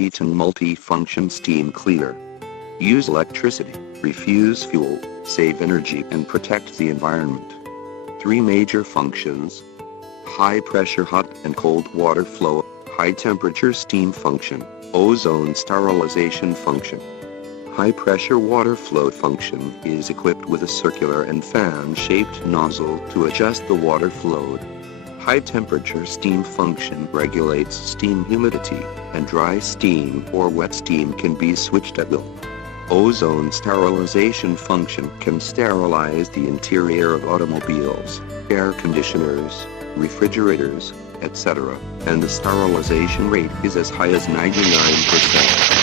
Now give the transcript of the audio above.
sheet and multi-function steam cleaner. Use electricity, refuse fuel, save energy and protect the environment. 3 major functions: high pressure hot and cold water flow, high temperature steam function, ozone sterilization function. High pressure water flow function is equipped with a circular and fan-shaped nozzle to adjust the water flow. High temperature steam function regulates steam humidity, and dry steam or wet steam can be switched at will. Ozone sterilization function can sterilize the interior of automobiles, air conditioners, refrigerators, etc., and the sterilization rate is as high as 99%.